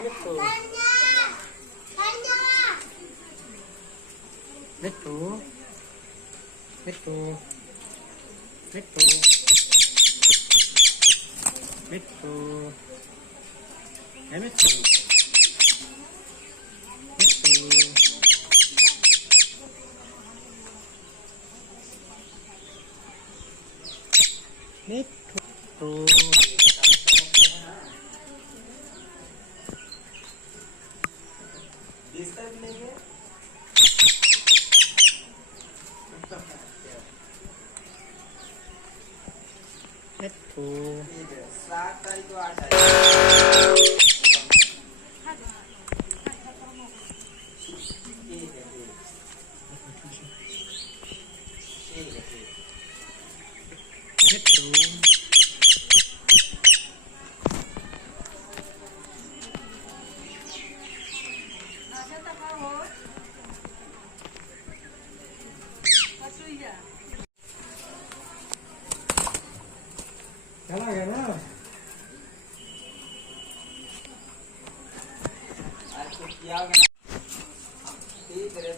मिट्टू मिट्टू मिट्टू मिट्टू मिट्टू है मिट्टू मिट्टू मिट्टू मिट्टू चला गया ना आज कुछ किया ठीक है।